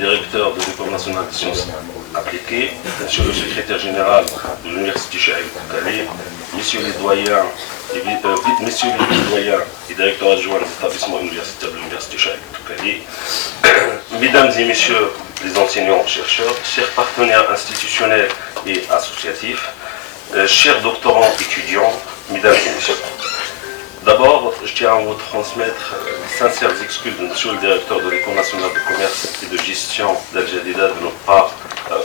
directeur de l'École nationale des sciences appliquées, Monsieur le secrétaire général de l'Université Cheikh Calais, Messieurs les doyens et directeurs adjoints des établissements universitaires de l'Université Cheikh Calais, Mesdames et Messieurs les enseignants-chercheurs, chers partenaires institutionnels et associatifs, chers doctorants étudiants, Mesdames et Messieurs. D'abord, je tiens à vous transmettre les sincères excuses de Monsieur le directeur de l'École nationale de commerce et de gestion d'Al Jadida de ne pas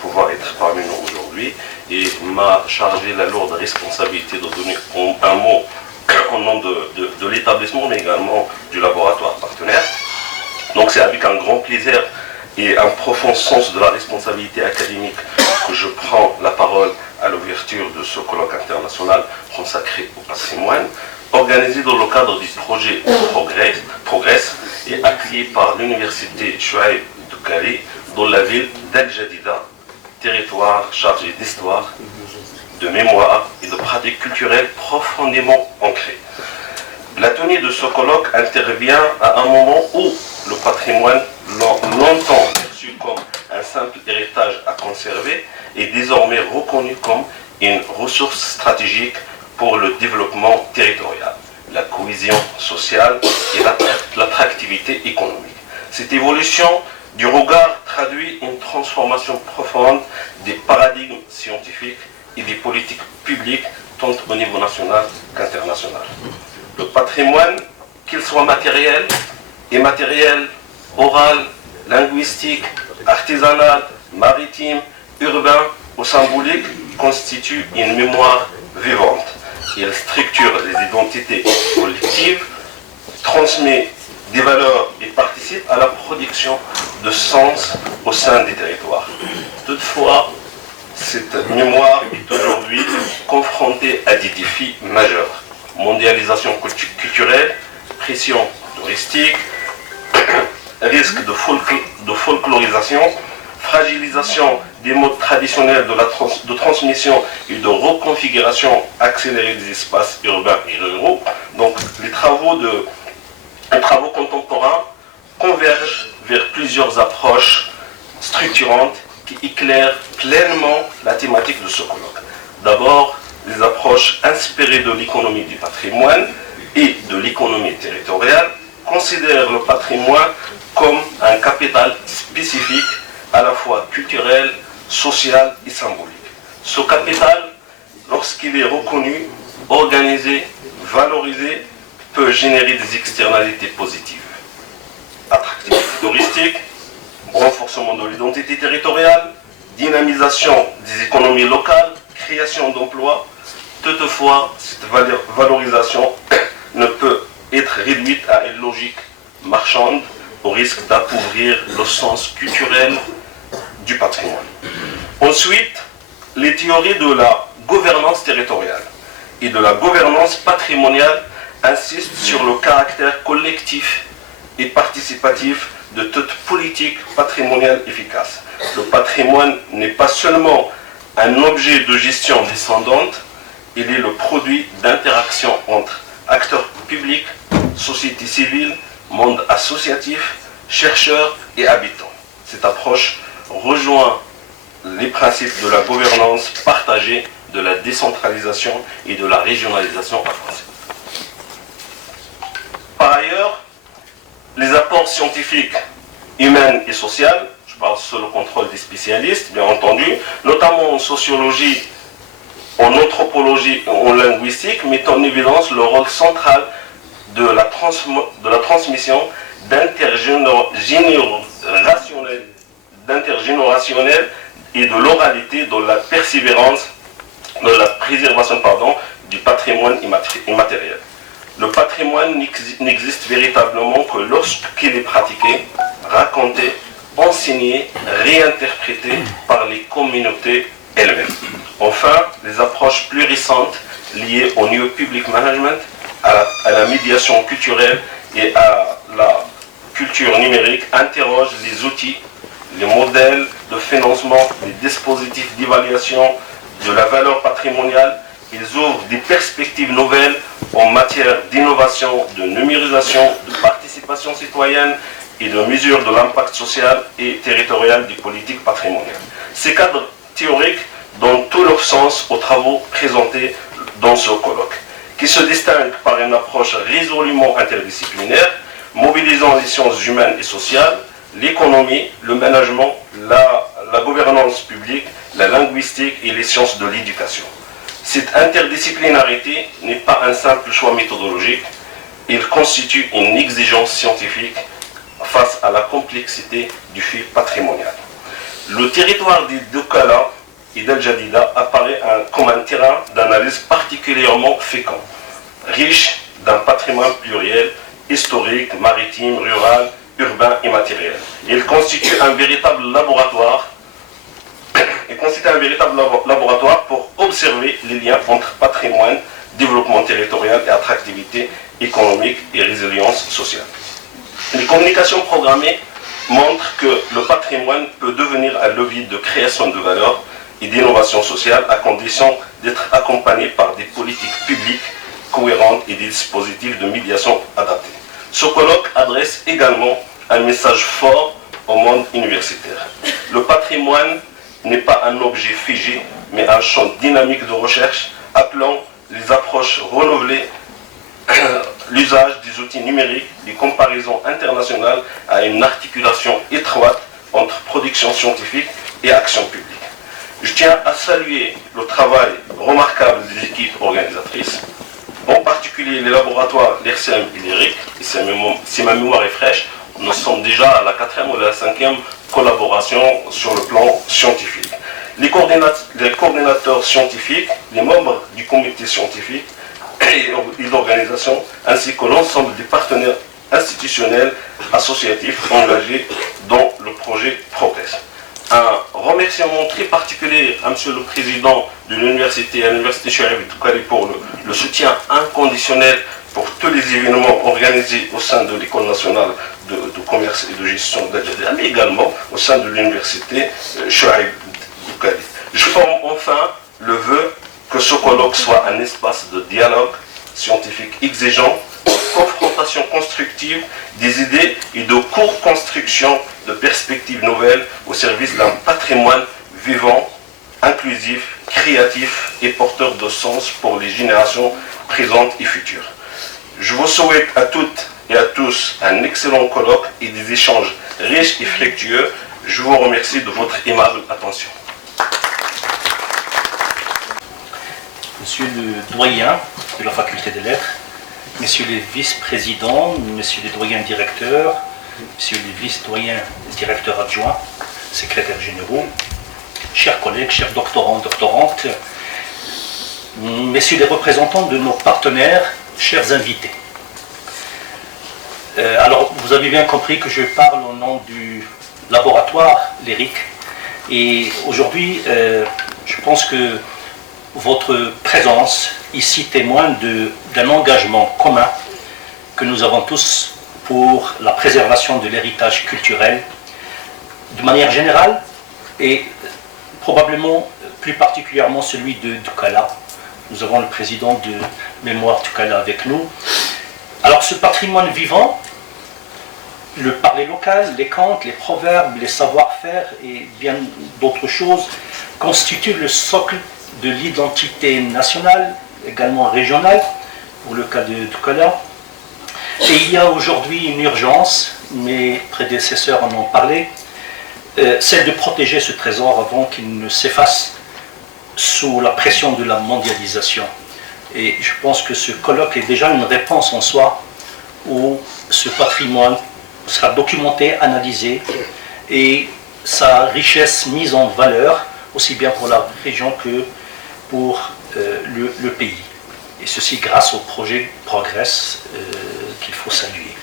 pouvoir être parmi nous aujourd'hui et m'a chargé la lourde responsabilité de donner un mot au nom de l'établissement mais également du laboratoire partenaire. Donc c'est avec un grand plaisir et un profond sens de la responsabilité académique que je prends la parole à l'ouverture de ce colloque international consacré au patrimoine, organisé dans le cadre du projet Progress et appuyé par l'université Chouaïb de Calais dans la ville d'Al Jadida, territoire chargé d'histoire, de mémoire et de pratiques culturelles profondément ancrées. La tenue de ce colloque intervient à un moment où le patrimoine, longtemps perçu comme un simple héritage à conserver, est désormais reconnu comme une ressource stratégique pour le développement territorial, la cohésion sociale et l'attractivité économique. Cette évolution du regard traduit une transformation profonde des paradigmes scientifiques et des politiques publiques tant au niveau national qu'international. Le patrimoine, qu'il soit matériel, immatériel, oral, linguistique, artisanal, maritime, urbain ou symbolique, constitue une mémoire vivante. Il structure les identités collectives, transmet des valeurs et participe à la production de sens au sein des territoires. Toutefois, cette mémoire est aujourd'hui confrontée à des défis majeurs. Mondialisation culturelle, pression touristique, risque de folklorisation, fragilisation des modes traditionnels de transmission et de reconfiguration accélérée des espaces urbains et ruraux. Donc les travaux contemporains convergent vers plusieurs approches structurantes qui éclairent pleinement la thématique de ce colloque. D'abord, les approches inspirées de l'économie du patrimoine et de l'économie territoriale considèrent le patrimoine comme un capital spécifique à la fois culturel, social et symbolique. Ce capital, lorsqu'il est reconnu, organisé, valorisé, peut générer des externalités positives. Attractivité touristique, renforcement de l'identité territoriale, dynamisation des économies locales, création d'emplois. Toutefois, cette valorisation ne peut être réduite à une logique marchande au risque d'appauvrir le sens culturel du patrimoine. Ensuite, les théories de la gouvernance territoriale et de la gouvernance patrimoniale insistent sur le caractère collectif et participatif de toute politique patrimoniale efficace. Le patrimoine n'est pas seulement un objet de gestion descendante, il est le produit d'interactions entre acteurs publics, société civile, monde associatif, chercheurs et habitants. Cette approche rejoint les principes de la gouvernance partagée, de la décentralisation et de la régionalisation en France. Par ailleurs, les apports scientifiques, humains et sociaux, je parle sous le contrôle des spécialistes, bien entendu, notamment en sociologie, en anthropologie et en linguistique, mettent en évidence le rôle central de la transmission d'intergénérationnel et de l'oralité dans la préservation du patrimoine immatériel. Le patrimoine n'existe véritablement que lorsqu'il est pratiqué, raconté, enseigné, réinterprété par les communautés elles-mêmes. Enfin, les approches plus récentes liées au New Public Management, à la médiation culturelle et à la culture numérique interrogent les outils, les modèles de financement, les dispositifs d'évaluation de la valeur patrimoniale. Ils ouvrent des perspectives nouvelles en matière d'innovation, de numérisation, de participation citoyenne et de mesure de l'impact social et territorial des politiques patrimoniales. Ces cadres théoriques donnent tout leur sens aux travaux présentés dans ce colloque, qui se distingue par une approche résolument interdisciplinaire, mobilisant les sciences humaines et sociales, l'économie, le management, la gouvernance publique, la linguistique et les sciences de l'éducation. Cette interdisciplinarité n'est pas un simple choix méthodologique, il constitue une exigence scientifique face à la complexité du fait patrimonial. Le territoire des Doukala et d'El Jadida apparaît comme un terrain d'analyse particulièrement fécond, riche d'un patrimoine pluriel, historique, maritime, rural, urbain et matériel. Il constitue un véritable laboratoire pour observer les liens entre patrimoine, développement territorial et attractivité économique et résilience sociale. Les communications programmées montrent que le patrimoine peut devenir un levier de création de valeur et d'innovation sociale à condition d'être accompagné par des politiques publiques cohérentes et des dispositifs de médiation adaptés. Ce colloque adresse également un message fort au monde universitaire. Le patrimoine n'est pas un objet figé, mais un champ dynamique de recherche appelant les approches renouvelées, l'usage des outils numériques, les comparaisons internationales à une articulation étroite entre production scientifique et action publique. Je tiens à saluer le travail remarquable des équipes organisatrices, en particulier les laboratoires l'ERSEM et l'ERIC, et si ma mémoire est fraîche, nous sommes déjà à la 4e ou la 5e collaboration sur le plan scientifique. Les coordinateurs scientifiques, les membres du comité scientifique et l'organisation, ainsi que l'ensemble des partenaires institutionnels, associatifs engagés dans le projet Progress. Un remerciement très particulier à Monsieur le Président de l'Université, à l'Université Chouaib Toukali pour le soutien inconditionnel pour tous les événements organisés au sein de l'École nationale de commerce et de gestion d'El Jadida, mais également au sein de l'Université Chouaib Toukali. Je forme enfin le vœu que ce colloque soit un espace de dialogue scientifique exigeant, de confrontation constructive des idées et de co-construction de perspectives nouvelles au service d'un patrimoine vivant, inclusif, créatif et porteur de sens pour les générations présentes et futures. Je vous souhaite à toutes et à tous un excellent colloque et des échanges riches et fructueux. Je vous remercie de votre aimable attention. Monsieur le doyen de la faculté des lettres, messieurs les vice-présidents, messieurs les doyens directeurs, messieurs les vice-doyens directeurs adjoints, secrétaires généraux, chers collègues, chers doctorants, doctorantes, messieurs les représentants de nos partenaires, chers invités. Alors, vous avez bien compris que je parle au nom du laboratoire, l'ERIC, et aujourd'hui, je pense que votre présence ici témoigne d'un engagement commun que nous avons tous pour la préservation de l'héritage culturel de manière générale et probablement plus particulièrement celui de Doukala. Nous avons le président de Mémoire Doukala avec nous. Alors ce patrimoine vivant, le parler local, les contes, les proverbes, les savoir-faire et bien d'autres choses constituent le socle de l'identité nationale, également régionale, pour le cas de Doukala. Et il y a aujourd'hui une urgence, mes prédécesseurs en ont parlé, celle de protéger ce trésor avant qu'il ne s'efface sous la pression de la mondialisation. Et je pense que ce colloque est déjà une réponse en soi où ce patrimoine sera documenté, analysé et sa richesse mise en valeur, aussi bien pour la région que pour le pays. Et ceci grâce au projet Progress qu'il faut saluer.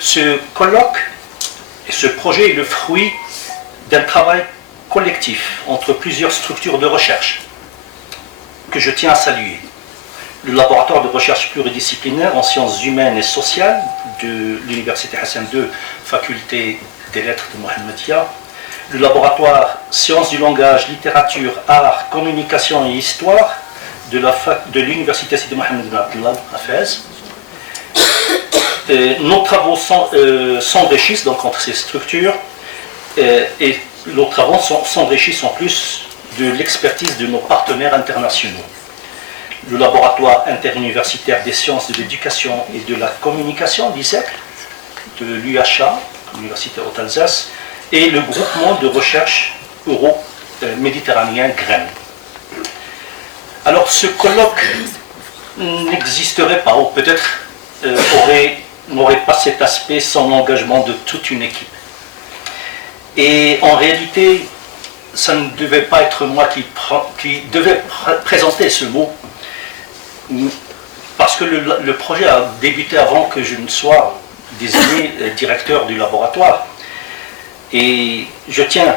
Ce colloque et ce projet est le fruit d'un travail collectif entre plusieurs structures de recherche que je tiens à saluer. Le laboratoire de recherche pluridisciplinaire en sciences humaines et sociales de l'Université Hassan II, faculté des lettres de Mohammedia, le laboratoire sciences du langage, littérature, art, communication et histoire de l'Université Sidi Mohamed Ben Abdallah à Fès, nos travaux s'enrichissent donc entre ces structures et nos travaux s'enrichissent en plus de l'expertise de nos partenaires internationaux. Le laboratoire interuniversitaire des sciences de l'éducation et de la communication, l'ISEC, de l'UHA, l'Université Haute-Alsace, et le groupement de recherche euro-méditerranéen GREN. Alors ce colloque n'existerait pas, ou peut-être n'aurait pas cet aspect sans l'engagement de toute une équipe. Et en réalité, ça ne devait pas être moi qui devais présenter ce mot, parce que le projet a débuté avant que je ne sois désigné directeur du laboratoire. Et je tiens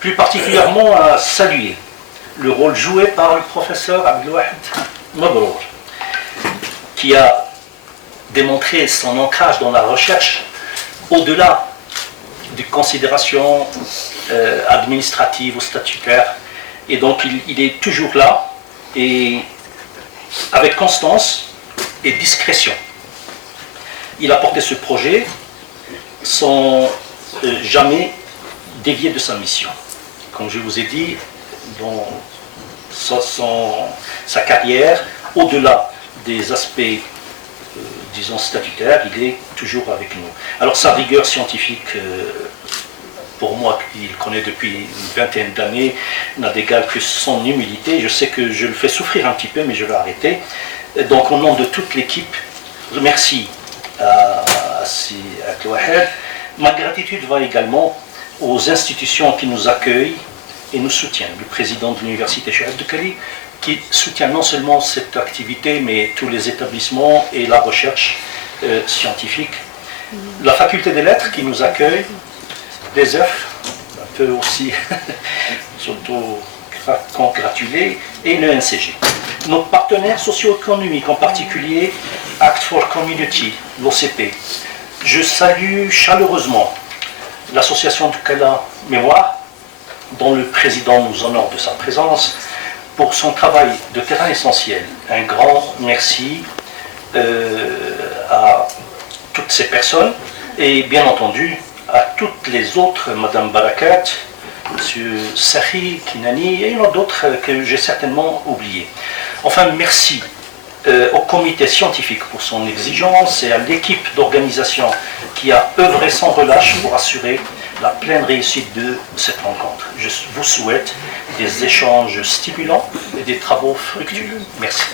plus particulièrement à saluer le rôle joué par le professeur Abdelwahid Mabrour, qui a démontré son ancrage dans la recherche au-delà des considérations administratives ou statutaires. Et donc il est toujours là, et avec constance et discrétion. Il a porté ce projet sans jamais dévier de sa mission. Comme je vous ai dit, dans sa carrière, au-delà des aspects, disons, statutaires, il est toujours avec nous. Alors sa rigueur scientifique, pour moi, qu'il connaît depuis une vingtaine d'années, n'a d'égal que son humilité. Je sais que je le fais souffrir un petit peu, mais je vais arrêter. Donc, au nom de toute l'équipe, je remercie à Tlouahed. Ma gratitude va également aux institutions qui nous accueillent et nous soutiennent. Le président de l'université Cheikh de Kali, qui soutient non seulement cette activité, mais tous les établissements et la recherche scientifique. La faculté des lettres qui nous accueille, les EF, un peu aussi s'auto-congratuler, et le NCG. Nos partenaires socio-économiques, en particulier Act for Community, l'OCP. Je salue chaleureusement l'association du Kala Mémoire, dont le président nous honore de sa présence, pour son travail de terrain essentiel. Un grand merci à toutes ces personnes, et bien entendu à toutes les autres, Madame Barakat, Monsieur Sahi, Kinani, et il y en a d'autres que j'ai certainement oubliés. Enfin, merci au comité scientifique pour son exigence et à l'équipe d'organisation qui a œuvré sans relâche pour assurer la pleine réussite de cette rencontre. Je vous souhaite des échanges stimulants et des travaux fructueux. Merci.